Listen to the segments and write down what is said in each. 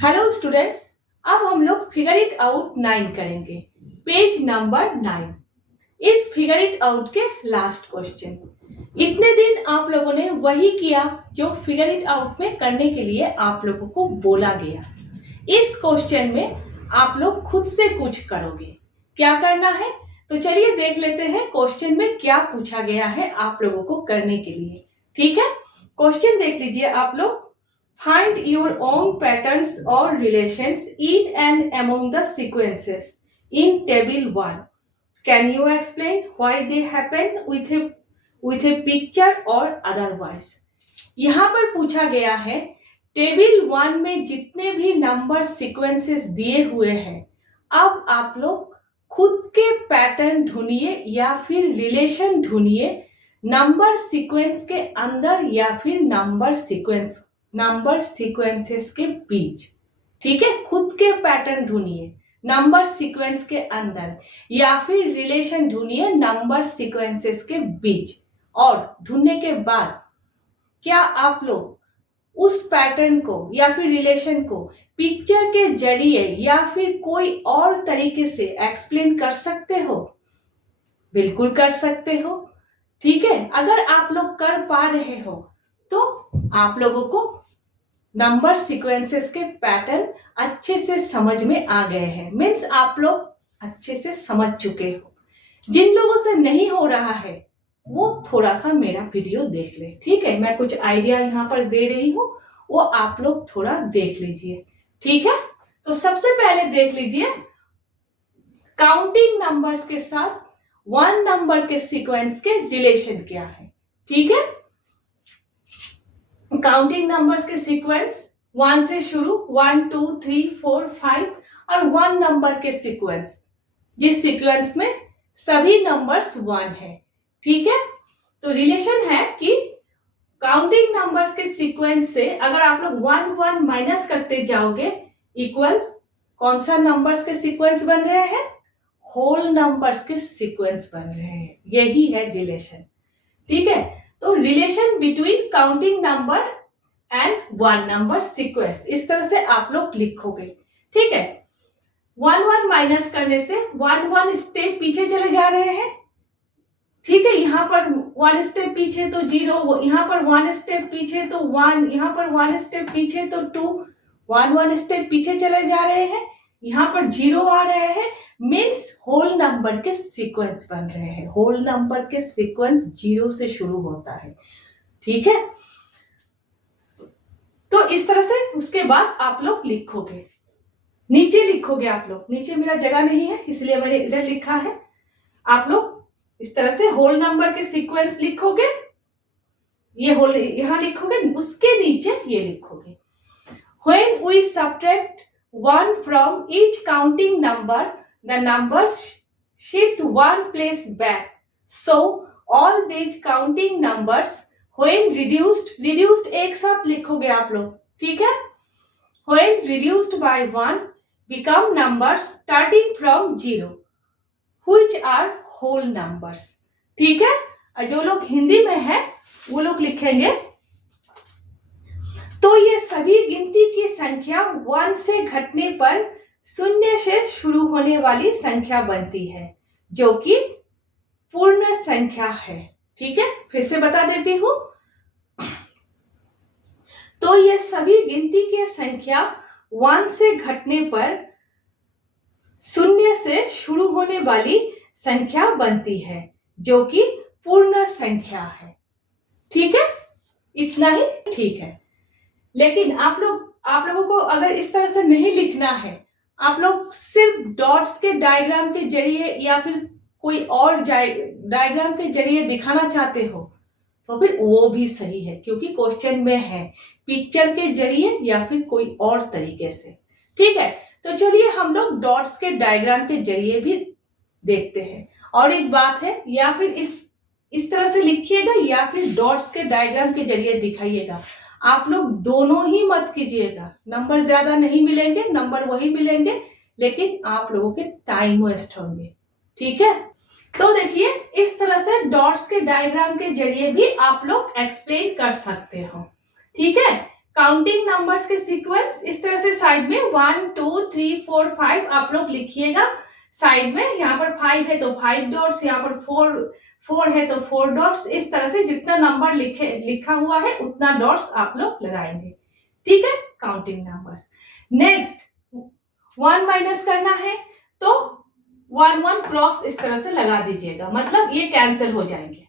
Hello students, अब हम लोग फिगर इट आउट 9 करेंगे। Page number 9। इस फिगर इट आउट के लास्ट क्वेश्चन। इतने दिन आप लोगों ने वही किया जो फिगर इट आउट में करने के लिए आप लोगों को बोला गया। इस क्वेश्चन में आप लोग खुद से कुछ करोगे। क्या करना है तो चलिए देख लेते हैं क्वेश्चन में क्या पूछा गया है आप लोगों को करने के लिए। ठीक है, क्वेश्चन देख लीजिए आप लोग। Find your own patterns or relations in and among the sequences in table 1. Can you explain why they happen with a picture or otherwise? यहाँ पर पूछा गया है टेबल 1 में जितने भी नंबर सीक्वेंसेस दिए हुए हैं, अब आप लोग खुद के पैटर्न ढूंढिए या फिर रिलेशन ढूंढिए नंबर सीक्वेंस के अंदर या फिर नंबर सीक्वेंसेस के बीच। ठीक है, खुद के पैटर्न ढूंढिए नंबर सीक्वेंस के अंदर या फिर रिलेशन ढूंढिए नंबर सीक्वेंसेस के बीच। और ढूंढने के बाद क्या आप लोग उस पैटर्न को या फिर रिलेशन को पिक्चर के जरिए या फिर कोई और तरीके से एक्सप्लेन कर सकते हो? बिल्कुल कर सकते हो। ठीक है, अगर आप लोग कर पा रहे हो तो आप लोगों को नंबर सीक्वेंसेस के पैटर्न अच्छे से समझ में आ गए हैं। मीन्स आप लोग अच्छे से समझ चुके हो। जिन लोगों से नहीं हो रहा है वो थोड़ा सा मेरा वीडियो देख ले। ठीक है, मैं कुछ आइडिया यहाँ पर दे रही हूँ, वो आप लोग थोड़ा देख लीजिए। ठीक है, तो सबसे पहले देख लीजिए काउंटिंग नंबर्स के साथ 1 नंबर के सीक्वेंस के रिलेशन क्या है। ठीक है, काउंटिंग नंबर्स के सीक्वेंस 1 से शुरू 1 2 3 4 5 और 1 नंबर के सीक्वेंस जिस सीक्वेंस में सभी नंबर्स 1 है। ठीक है, तो रिलेशन है कि काउंटिंग नंबर्स के सीक्वेंस से अगर आप लोग 1 1 माइनस करते जाओगे इक्वल कौन सा नंबर्स के सीक्वेंस बन रहे हैं? होल नंबर्स के सीक्वेंस बन रहे हैं। यही है रिलेशन। ठीक है, तो relation between counting number and 1 number sequence इस तरह से आप लोग लिखोगे। ठीक है, 1 1 माइनस करने से 1 1 स्टेप पीछे चले जा रहे हैं। ठीक है, यहाँ पर 1 स्टेप पीछे तो 0, यहाँ पर 1 स्टेप पीछे तो 1, यहाँ पर 1 स्टेप पीछे तो 2, 1 1 स्टेप पीछे चले जा रहे हैं, यहाँ पर 0 आ रहे हैं। मीन्स होल नंबर के सीक्वेंस बन रहे हैं। होल नंबर के सीक्वेंस 0 से शुरू होता है। ठीक है, तो इस तरह से उसके बाद आप लोग लिखोगे, नीचे लिखोगे। आप लोग नीचे मेरा जगह नहीं है इसलिए मैंने इधर लिखा है। आप लोग इस तरह से होल नंबर के सीक्वेंस लिखोगे, ये होल यहां लिखोगे, उसके नीचे ये लिखोगे when we subtract 1 from each counting number the numbers shift 1 place back, so all these counting numbers when reduced एक साथ लिखोगे आप लोग। ठीक है, when reduced by 1 become numbers starting from 0 which are whole numbers। ठीक है, जो लोग हिंदी में है वो लोग लिखेंगे तो ये सभी गिनती की संख्या 1 से घटने पर 0 से शुरू होने वाली संख्या बनती है जो कि पूर्ण संख्या है। ठीक है, फिर से बता देती हूं। तो ये सभी गिनती की संख्या 1 से घटने पर 0 से शुरू होने वाली संख्या बनती है जो कि पूर्ण संख्या है। ठीक है, इतना ही ठीक है। लेकिन आप लोगों को अगर इस तरह से नहीं लिखना है, आप लोग सिर्फ डॉट्स के डायग्राम के जरिए या फिर कोई और डायग्राम के जरिए दिखाना चाहते हो तो फिर वो भी सही है, क्योंकि क्वेश्चन में है पिक्चर के जरिए या फिर कोई और तरीके से। ठीक है, तो चलिए हम लोग डॉट्स के डायग्राम के जरिए भी देखते हैं। और एक बात है, या फिर इस तरह से लिखिएगा या फिर डॉट्स के डायग्राम के जरिए दिखाइएगा। आप लोग दोनों ही मत कीजिएगा, नंबर ज्यादा नहीं मिलेंगे, नंबर वही मिलेंगे, लेकिन आप लोगों के टाइम वेस्ट होंगे। ठीक है, तो देखिए इस तरह से डॉट्स के डायग्राम के जरिए भी आप लोग एक्सप्लेन कर सकते हो। ठीक है, काउंटिंग नंबर्स के सीक्वेंस इस तरह से साइड में 1 2 3 4 5 आप लोग लिखिएगा साइड में। यहाँ पर 5 है तो 5 डॉट्स, यहाँ पर 4 है तो 4 डॉट्स। इस तरह से जितना नंबर लिखा हुआ है उतना डॉट्स आप लोग लगाएंगे, ठीक है, काउंटिंग नंबर्स। नेक्स्ट 1 माइनस करना है तो 1 1 क्रॉस इस तरह से लगा दीजिएगा, मतलब ये कैंसिल हो जाएंगे,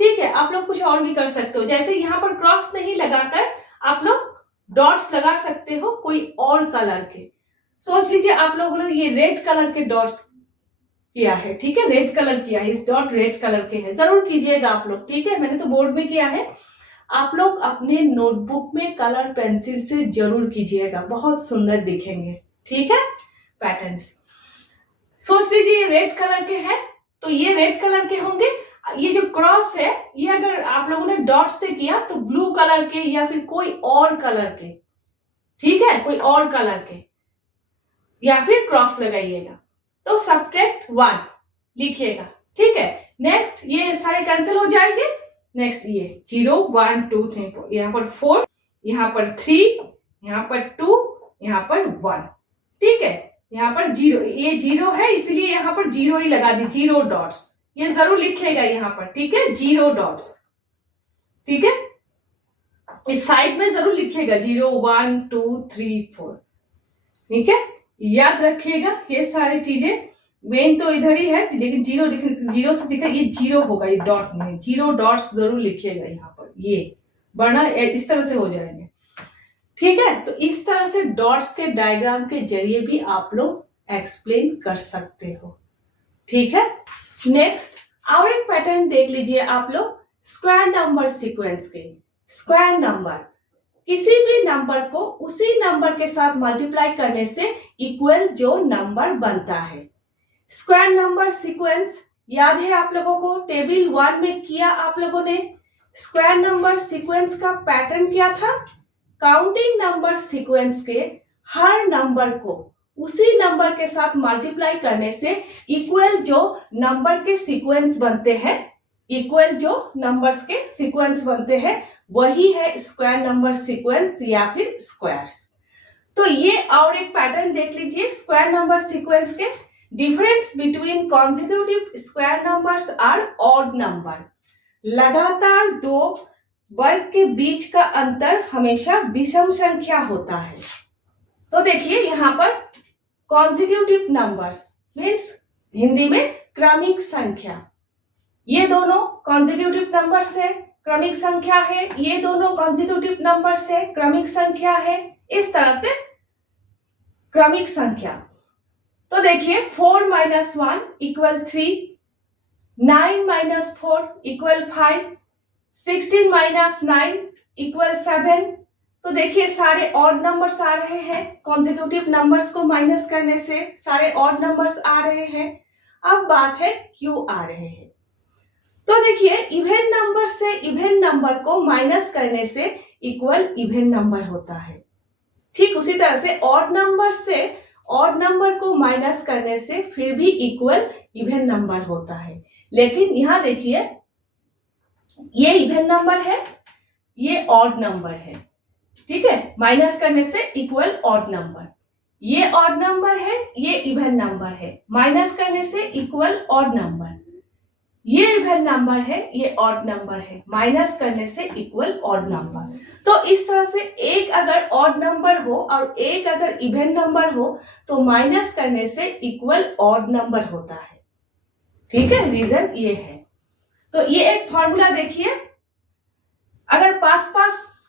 ठीक है। आप लोग कुछ और भी कर सकते हो, जैसे यहाँ पर क्रॉस नहीं लगाकर आप लोग डॉट्स लगा सकते हो कोई और कलर के। सोच लीजिए आप लोगों ने ये रेड कलर के डॉट्स किया है, ठीक है, रेड कलर किया है, इस डॉट रेड कलर के हैं, जरूर कीजिएगा आप लोग, ठीक है। मैंने तो बोर्ड में किया है, आप लोग अपने नोटबुक में कलर पेंसिल से जरूर कीजिएगा, बहुत सुंदर दिखेंगे, ठीक है, पैटर्न्स। सोच लीजिए ये रेड कलर के हैं तो ये रेड कलर के होंगे। ये जो क्रॉस है ये अगर आप लोगों ने डॉट से किया तो ब्लू कलर के या फिर कोई और कलर के, ठीक है, कोई और कलर के या फिर क्रॉस लगाइएगा। तो सब्ट्रैक्ट 1 लिखिएगा, ठीक है। नेक्स्ट ये सारे कैंसिल हो जाएंगे। नेक्स्ट ये 0 1 2 3 4, यहाँ पर 4, यहाँ पर 3, यहाँ पर 2, यहाँ पर 1, ठीक है। यहाँ पर 0, ये 0 है इसलिए यहाँ पर 0 ही लगा दी, 0 डॉट्स, ये जरूर लिखेगा यहाँ पर, ठीक है, 0 डॉट्स, ठीक है। इस साइड में जरूर लिखेगा 0 1 2 3 4, ठीक है, याद रखिएगा ये सारी चीजें। मेन तो इधर ही है लेकिन 0 से दिखा, ये 0 होगा, ये डॉट में 0 डॉट्स जरूर लिखिएगा यहाँ पर, ये वरना इस तरह से हो जाएंगे, ठीक है। तो इस तरह से डॉट्स के डायग्राम के जरिए भी आप लोग एक्सप्लेन कर सकते हो, ठीक है। नेक्स्ट और एक पैटर्न देख लीजिए आप लोग, स्क्वायर नंबर सीक्वेंस के। स्क्वायर नंबर, किसी भी नंबर को उसी नंबर के साथ मल्टीप्लाई करने से इक्वल जो नंबर बनता है। स्क्वायर नंबर सीक्वेंस याद है आप लोगों को, टेबल 1 में किया आप लोगों ने। स्क्वायर नंबर सीक्वेंस का पैटर्न क्या था, काउंटिंग नंबर सीक्वेंस के हर नंबर को उसी नंबर के साथ मल्टीप्लाई करने से इक्वल जो नंबर के सीक्वेंस बनते हैं, इक्वल जो नंबर्स के सीक्वेंस बनते हैं वही है स्क्वायर नंबर सीक्वेंस या फिर स्क्वायर्स। तो ये और एक पैटर्न देख लीजिए स्क्वायर नंबर सीक्वेंस के। Difference between consecutive square numbers are odd number, लगातार दो वर्ग के बीच का अंतर हमेशा विषम संख्या होता है। तो देखिए यहाँ पर कॉन्जिक्यूटिव नंबर्स मीन्स हिंदी में क्रमिक संख्या, ये दोनों कॉन्जिक्यूटिव नंबर से क्रमिक संख्या है, ये दोनों कॉन्जिक्यूटिव नंबर से क्रमिक संख्या है, इस तरह से क्रमिक संख्या। तो देखिए 4 - 1 = 3, 9 - 4 = 5, 16 - 9 = 7। तो देखिए सारे ऑड नंबर्स आ रहे हैं, कॉन्जिक्यूटिव नंबर्स को माइनस करने से सारे ऑड नंबर्स आ रहे हैं। अब बात है क्यों आ रहे हैं। तो देखिए इवन नंबर से इवन नंबर को माइनस करने से इक्वल इवन नंबर होता है, ठीक उसी तरह से ऑड नंबर से ऑड नंबर को माइनस करने से फिर भी इक्वल इवन नंबर होता है। लेकिन यहाँ देखिए ये इवन नंबर है, ये ऑड नंबर है, ठीक है, माइनस करने से इक्वल ऑड नंबर। ये ऑड नंबर है, ये इवन नंबर है, माइनस करने से इक्वल ऑड नंबर। ये इवन नंबर है, ये ऑड नंबर है, माइनस करने से इक्वल ऑड नंबर। तो इस तरह से एक अगर ऑड नंबर हो और एक अगर इवन नंबर हो तो माइनस करने से इक्वल ऑड नंबर होता है, ठीक है, रीजन ये है। तो ये एक फॉर्मूला देखिए, अगर पास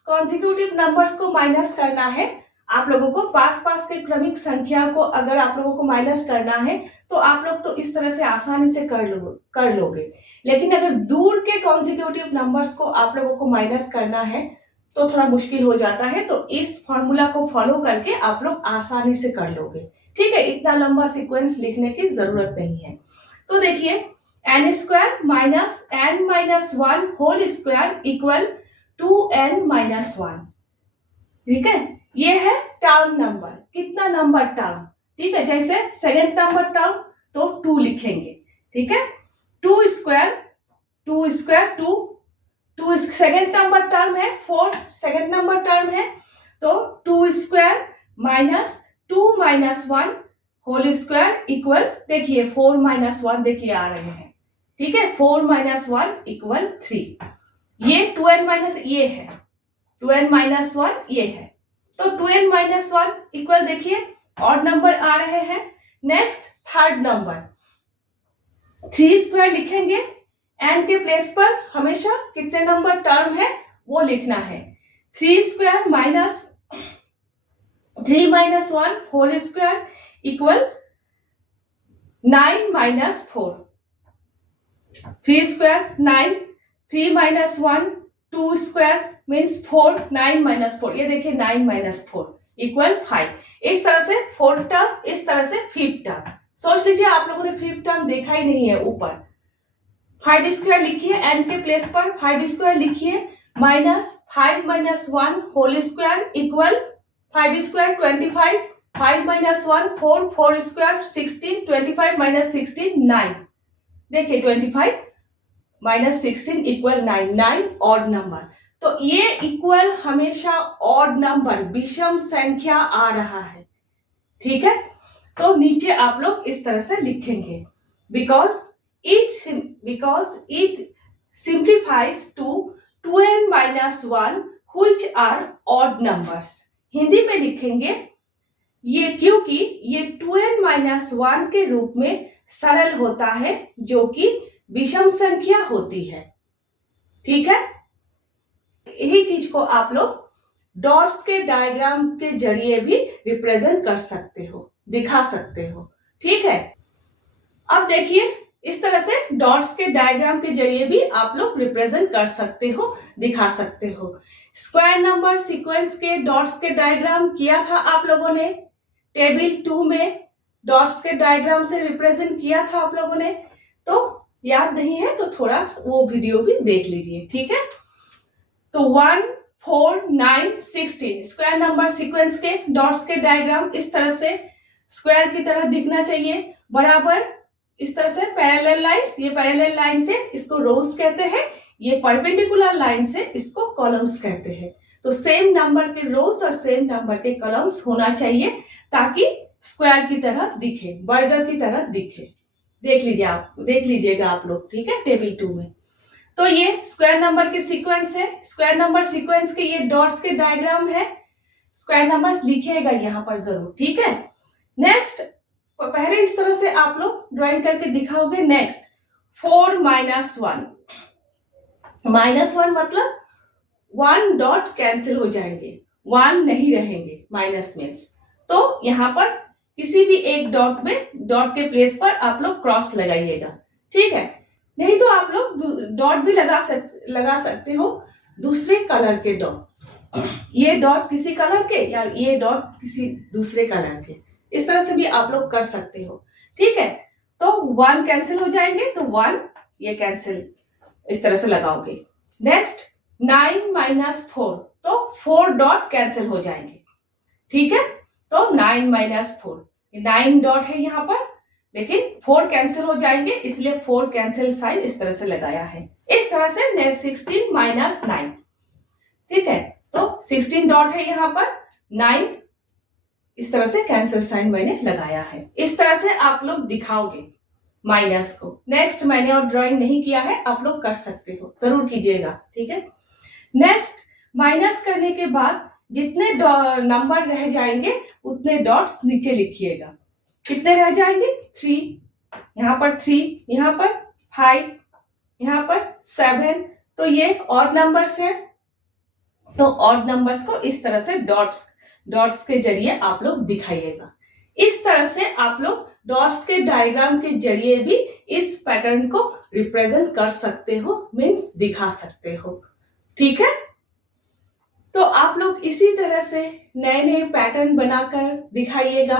कॉन्जिक्यूटिव नंबर्स को माइनस करना है, आप लोगों को पास के क्रमिक संख्या को अगर आप लोगों को माइनस करना है तो आप लोग तो इस तरह से आसानी से कर लोगे। लेकिन अगर दूर के कॉन्जिक्यूटिव नंबर्स को आप लोगों को माइनस करना है तो थोड़ा मुश्किल हो जाता है। तो इस फॉर्मूला को फॉलो करके आप लोग आसानी से कर लोगे, ठीक है, इतना लंबा सीक्वेंस लिखने की जरूरत नहीं है। तो देखिए n² - n - 1 whole square equal 2n - 1, ठीक है, ये है टर्म नंबर, कितना नंबर टर्म, ठीक है, जैसे सेकंड नंबर टर्म तो 2 लिखेंगे, ठीक है, 2² 2, 2 सेकेंड नंबर टर्म है, 4 सेकेंड नंबर टर्म है, तो 2 square minus 2 minus 1 whole square equal, देखिए 4 माइनस 1 देखिए आ रहे हैं, ठीक है, 4 माइनस 1 इक्वल 3। ये 2n माइनस ये है, 2n माइनस 1 ये है, तो 2n माइनस 1 इक्वल देखिए ऑड नंबर आ रहे हैं। नेक्स्ट थर्ड नंबर 3 स्क्वायर लिखेंगे, n के प्लेस पर हमेशा कितने नंबर टर्म है वो लिखना है। 3 square minus 3 minus 1 whole square equal 9 minus 4। 3 square 9, 3 minus 1 2 square means 4, 9 minus 4, ये देखिए 9 माइनस 4 इक्वल 5। इस तरह से फोर्थ टर्म, इस तरह से फिफ्थ टर्म। सोच लीजिए आप लोगों ने फिफ्थ टर्म देखा ही नहीं है। ऊपर 5 स्क्वायर लिखिए, n के प्लेस पर 5 स्क्वायर लिखिए, minus 5 minus 1 whole square equal 5 square 25, 5 minus 1 4, 4 square 16, 25 minus 16 9, देखिए 25 माइनस 16 इक्वल 9, 9 ऑड नंबर। तो ये इक्वल हमेशा ऑड नंबर, विषम संख्या आ रहा है, ठीक है। तो नीचे आप लोग इस तरह से लिखेंगे, because it simplifies to 2n minus 1 which are odd numbers। Hindi में लिखेंगे ये, क्योंकि ये 2n minus 1 के रूप में सरल होता है जो कि विषम संख्या होती है, ठीक है। यही चीज को आप लोग डॉट्स के डायग्राम के जरिए भी रिप्रेजेंट कर सकते हो, दिखा सकते हो, ठीक है। अब देखिए इस तरह से डॉट्स के डायग्राम के जरिए भी आप लोग रिप्रेजेंट कर सकते हो, दिखा सकते हो। स्क्वायर नंबर सीक्वेंस के डॉट्स के डायग्राम किया था आप लोगों ने, टेबल 2 में डॉट्स के डायग्राम से रिप्रेजेंट किया था आप लोगों ने। तो याद नहीं है तो थोड़ा वो वीडियो भी देख लीजिए, ठीक है। तो 1 4 9 16 स्क्वायर नंबर सीक्वेंस के डॉट्स के डायग्राम इस तरह से स्क्वायर की तरह दिखना चाहिए, बराबर इस तरह से पैरेलल लाइंस, ये पैरेलल लाइन से इसको रोज कहते हैं, ये परपेंडिकुलर लाइन से इसको कॉलम्स कहते हैं। तो सेम नंबर के रोज और सेम नंबर के कॉलम्स होना चाहिए ताकि स्क्वायर की तरह दिखे, बर्गर की तरह दिखे। देख लीजिएगा आप लोग, ठीक है, टेबल 2 में। तो ये स्क्वायर नंबर के सीक्वेंस है, स्क्वायर नंबर सीक्वेंस के ये डॉट्स के डायग्राम है। स्क्वायर नंबर्स लिखिएगा यहाँ पर जरूर, ठीक है। नेक्स्ट पहले इस तरह से आप लोग ड्राइंग करके दिखाओगे। नेक्स्ट 4 माइनस 1, माइनस 1 मतलब 1 डॉट कैंसिल हो जाएंगे, 1 नहीं रहेंगे माइनस मीन्स। तो यहाँ पर किसी भी एक डॉट में, डॉट के प्लेस पर आप लोग क्रॉस लगाइएगा, ठीक है। नहीं तो आप लोग डॉट भी लगा सकते हो दूसरे कलर के डॉट, ये डॉट किसी कलर के या ये डॉट किसी दूसरे कलर के, इस तरह से भी आप लोग कर सकते हो, ठीक है। तो 1 कैंसिल हो जाएंगे, तो 1 ये कैंसिल इस तरह से लगाओगे। नेक्स्ट 9 माइनस 4, तो 4 डॉट कैंसिल हो जाएंगे, ठीक है। तो 9 माइनस 4, 9 डॉट है यहाँ पर, लेकिन 4 कैंसिल हो जाएंगे, इसलिए 4 कैंसिल साइन इस तरह से लगाया है। इस तरह से नेक्स्ट 16 माइनस 9, ठीक है। तो 16 डॉट है यहाँ पर, 9 इस तरह से कैंसिल साइन मैंने लगाया है। इस तरह से आप लोग दिखाओगे माइनस को। नेक्स्ट मैंने और ड्राइंग नहीं किया है, आप लोग कर सकते हो, जरूर कीजिएगा, ठीक है। नेक्स्ट माइनस करने के बाद जितने नंबर रह जाएंगे उतने डॉट्स नीचे लिखिएगा। कितने रह जाएंगे? 3, यहाँ पर 3, यहाँ पर 5, यहाँ पर 7। तो ये ऑड नंबर्स है, तो ऑड नंबर्स को इस तरह से डॉट्स के जरिए आप लोग दिखाइएगा। इस तरह से आप लोग डॉट्स के डायग्राम के जरिए भी इस पैटर्न को रिप्रेजेंट कर सकते हो, मीन्स दिखा सकते हो, ठीक है। तो आप लोग इसी तरह से नए नए पैटर्न बनाकर दिखाइएगा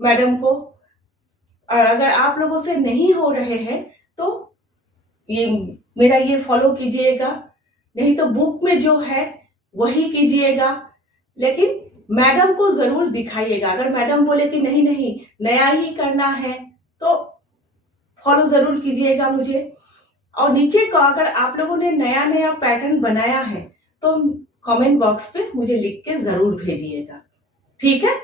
मैडम को। और अगर आप लोगों से नहीं हो रहे हैं तो ये मेरा ये फॉलो कीजिएगा, नहीं तो बुक में जो है वही कीजिएगा, लेकिन मैडम को जरूर दिखाइएगा। अगर मैडम बोले कि नहीं नहीं नया ही करना है तो फॉलो जरूर कीजिएगा मुझे। और नीचे का अगर आप लोगों ने नया नया पैटर्न बनाया है तो कमेंट बॉक्स पे मुझे लिख के जरूर भेजिएगा, ठीक है।